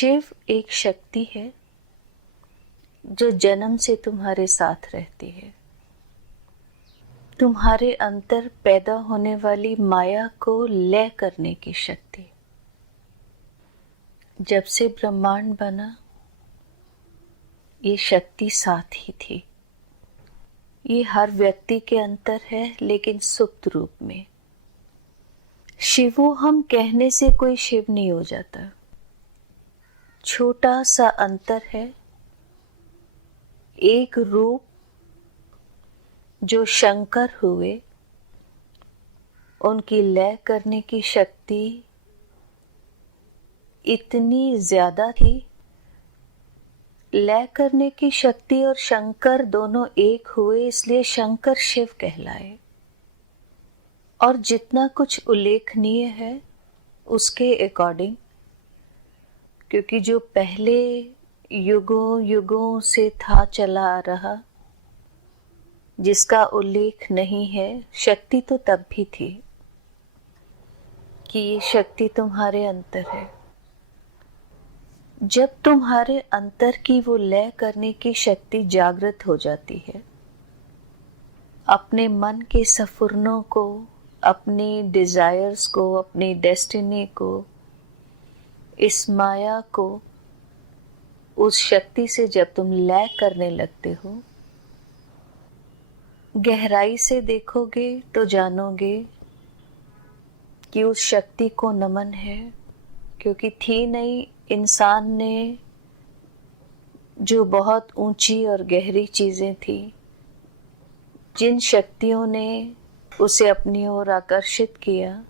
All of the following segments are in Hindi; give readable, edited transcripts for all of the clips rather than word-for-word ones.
शिव एक शक्ति है जो जन्म से तुम्हारे साथ रहती है। तुम्हारे अंदर पैदा होने वाली माया को लय करने की शक्ति। जब से ब्रह्मांड बना ये शक्ति साथ ही थी। ये हर व्यक्ति के अंदर है, लेकिन सुप्त रूप में। शिवो हम कहने से कोई शिव नहीं हो जाता। छोटा सा अंतर है। एक रूप जो शंकर हुए, उनकी लय करने की शक्ति इतनी ज्यादा थी। लय करने की शक्ति और शंकर दोनों एक हुए, इसलिए शंकर शिव कहलाए। और जितना कुछ उल्लेखनीय है उसके अकॉर्डिंग, क्योंकि जो पहले युगों युगों से था चला आ रहा, जिसका उल्लेख नहीं है, शक्ति तो तब भी थी कि ये शक्ति तुम्हारे अंदर है। जब तुम्हारे अंतर की वो लय करने की शक्ति जागृत हो जाती है, अपने मन के सफुरनों को, अपनी डिजायर्स को, अपनी डेस्टिनी को, इस माया को, उस शक्ति से जब तुम लय करने लगते हो, गहराई से देखोगे तो जानोगे कि उस शक्ति को नमन है। क्योंकि थी नहीं, इंसान ने जो बहुत ऊंची और गहरी चीजें थी, जिन शक्तियों ने उसे अपनी ओर आकर्षित किया,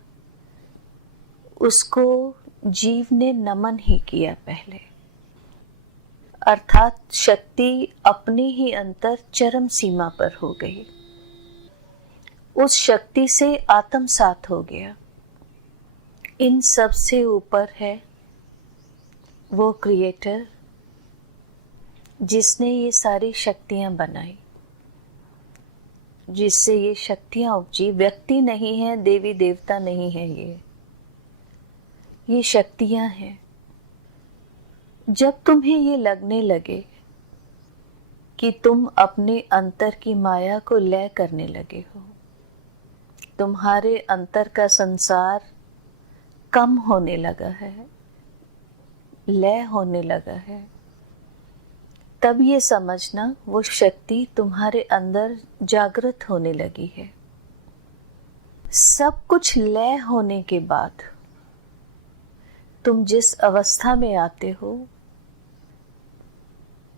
उसको जीव ने नमन ही किया पहले। अर्थात शक्ति अपने ही अंतर चरम सीमा पर हो गई। उस शक्ति से आत्मसात हो गया। इन सब से ऊपर है वो क्रिएटर जिसने ये सारी शक्तियां बनाई, जिससे ये शक्तियां उपजी। व्यक्ति नहीं है, देवी देवता नहीं है, ये शक्तियां हैं। जब तुम्हें ये लगने लगे कि तुम अपने अंतर की माया को लय करने लगे हो, तुम्हारे अंतर का संसार कम होने लगा है, लय होने लगा है, तब ये समझना वो शक्ति तुम्हारे अंदर जागृत होने लगी है। सब कुछ लय होने के बाद तुम जिस अवस्था में आते हो,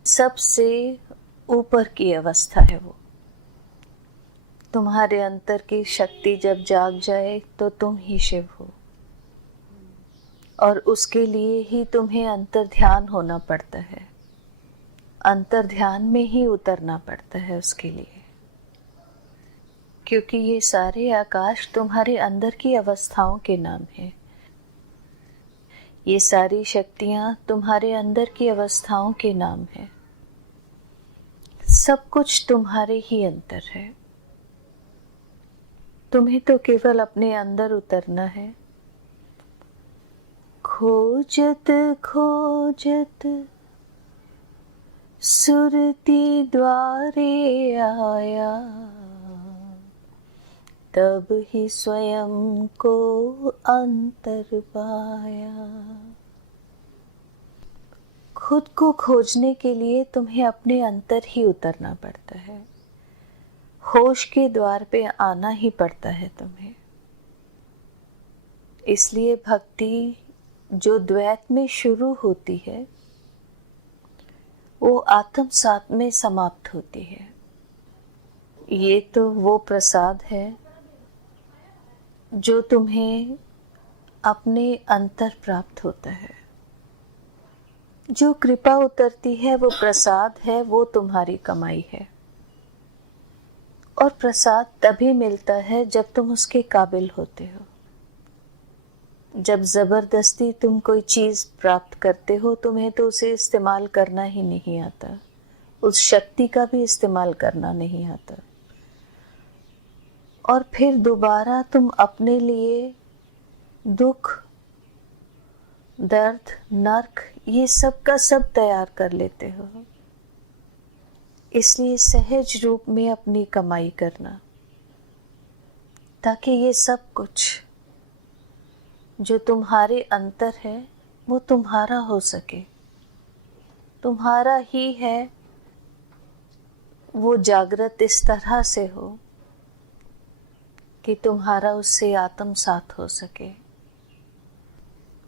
सबसे ऊपर की अवस्था है वो। तुम्हारे अंतर की शक्ति जब जाग जाए तो तुम ही शिव हो, और उसके लिए ही तुम्हें अंतर ध्यान होना पड़ता है। अंतर ध्यान में ही उतरना पड़ता है उसके लिए, क्योंकि ये सारे आकाश तुम्हारे अंदर की अवस्थाओं के नाम है। ये सारी शक्तियां तुम्हारे अंदर की अवस्थाओं के नाम है। सब कुछ तुम्हारे ही अंदर है। तुम्हें तो केवल अपने अंदर उतरना है। खोजत खोजत सुरती द्वारे आया, तब ही स्वयं को अंतर पाया। खुद को खोजने के लिए तुम्हें अपने अंतर ही उतरना पड़ता है। होश के द्वार पे आना ही पड़ता है तुम्हें। इसलिए भक्ति जो द्वैत में शुरू होती है, वो आत्मसात में समाप्त होती है। ये तो वो प्रसाद है जो तुम्हें अपने अंतर प्राप्त होता है। जो कृपा उतरती है वो प्रसाद है, वो तुम्हारी कमाई है। और प्रसाद तभी मिलता है जब तुम उसके काबिल होते हो। जब जबरदस्ती तुम कोई चीज प्राप्त करते हो, तुम्हें तो उसे इस्तेमाल करना ही नहीं आता, उस शक्ति का भी इस्तेमाल करना नहीं आता। और फिर दोबारा तुम अपने लिए दुख दर्द, नर्क, ये सब का सब तैयार कर लेते हो। इसलिए सहज रूप में अपनी कमाई करना, ताकि ये सब कुछ जो तुम्हारे अंतर है वो तुम्हारा हो सके, तुम्हारा ही है। वो जागृत इस तरह से हो कि तुम्हारा उससे आत्मसात हो सके।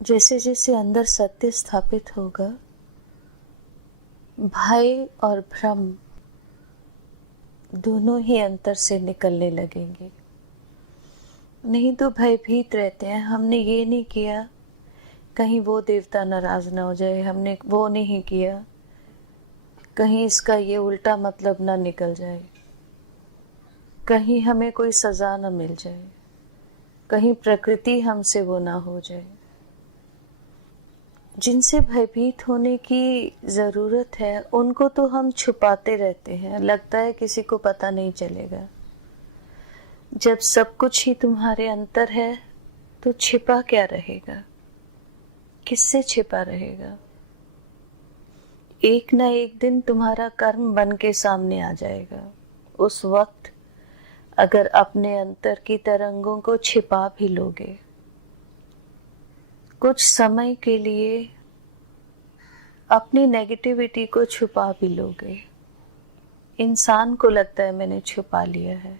जैसे जैसे अंदर सत्य स्थापित होगा, भय और भ्रम दोनों ही अंतर से निकलने लगेंगे। नहीं तो भयभीत रहते हैं, हमने ये नहीं किया, कहीं वो देवता नाराज ना हो जाए, हमने वो नहीं किया, कहीं इसका ये उल्टा मतलब ना निकल जाए, कहीं हमें कोई सजा ना मिल जाए, कहीं प्रकृति हमसे वो ना हो जाए। जिनसे भयभीत होने की ज़रूरत है उनको तो हम छुपाते रहते हैं, लगता है किसी को पता नहीं चलेगा। जब सब कुछ ही तुम्हारे अंतर है तो छिपा क्या रहेगा, किससे छिपा रहेगा? एक ना एक दिन तुम्हारा कर्म बन के सामने आ जाएगा। उस वक्त अगर अपने अंतर की तरंगों को छिपा भी लोगे, कुछ समय के लिए अपनी नेगेटिविटी को छुपा भी लोगे, इंसान को लगता है मैंने छुपा लिया है,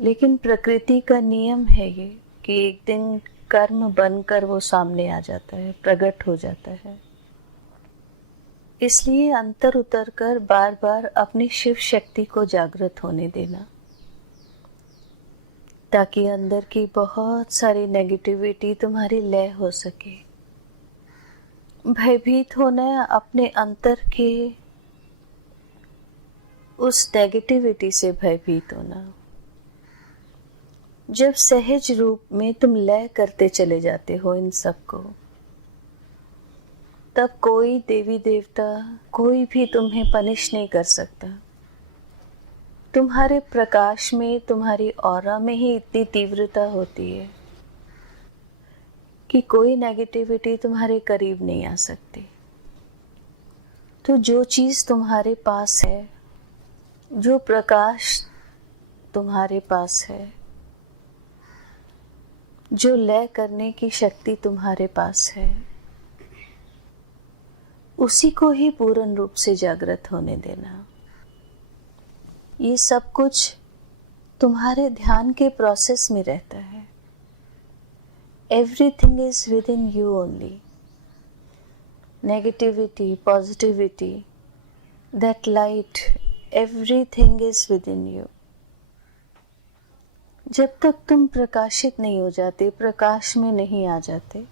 लेकिन प्रकृति का नियम है ये कि एक दिन कर्म बनकर वो सामने आ जाता है, प्रकट हो जाता है। इसलिए अंतर उतर कर बार बार अपनी शिव शक्ति को जागृत होने देना, ताकि अंदर की बहुत सारी नेगेटिविटी तुम्हारी लय हो सके। भयभीत होना अपने अंतर के उस नेगेटिविटी से भयभीत होना। जब सहज रूप में तुम लय करते चले जाते हो इन सबको, तब कोई देवी देवता, कोई भी तुम्हें पनिश नहीं कर सकता। तुम्हारे प्रकाश में, तुम्हारी ऑरा में ही इतनी तीव्रता होती है कि कोई नेगेटिविटी तुम्हारे करीब नहीं आ सकती। तो जो चीज़ तुम्हारे पास है, जो प्रकाश तुम्हारे पास है, जो लय करने की शक्ति तुम्हारे पास है, उसी को ही पूर्ण रूप से जागृत होने देना। ये सब कुछ तुम्हारे ध्यान के प्रोसेस में रहता है। Everything is with in you only. Negativity, positivity, that light, everything is with in you. जब तक तुम प्रकाशित नहीं हो जाते, प्रकाश में नहीं आ जाते,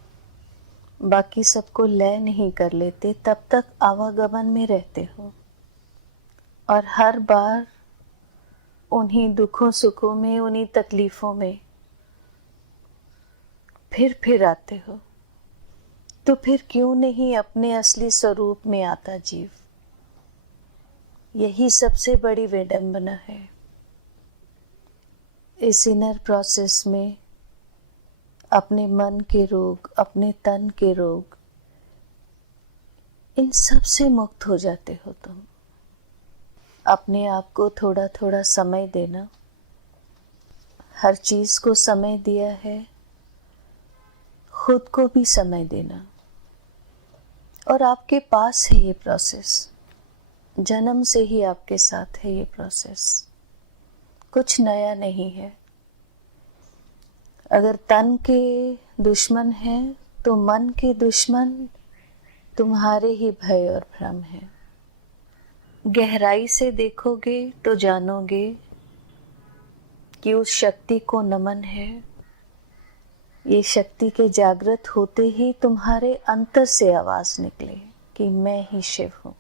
बाकी सबको लय नहीं कर लेते, तब तक आवागमन में रहते हो और हर बार उन्हीं दुखों सुखों में, उन्हीं तकलीफों में फिर आते हो। तो फिर क्यों नहीं अपने असली स्वरूप में आता जीव? यही सबसे बड़ी विडंबना है। इस इनर प्रोसेस में अपने मन के रोग, अपने तन के रोग, इन सब से मुक्त हो जाते हो तुम। अपने आप को थोड़ा थोड़ा समय देना, हर चीज को समय दिया है, खुद को भी समय देना। और आपके पास है ये प्रोसेस, जन्म से ही आपके साथ है ये प्रोसेस, कुछ नया नहीं है। अगर तन के दुश्मन है तो मन के दुश्मन तुम्हारे ही भय और भ्रम है। गहराई से देखोगे तो जानोगे कि उस शक्ति को नमन है। ये शक्ति के जागृत होते ही तुम्हारे अंतर से आवाज निकले कि मैं ही शिव हूँ।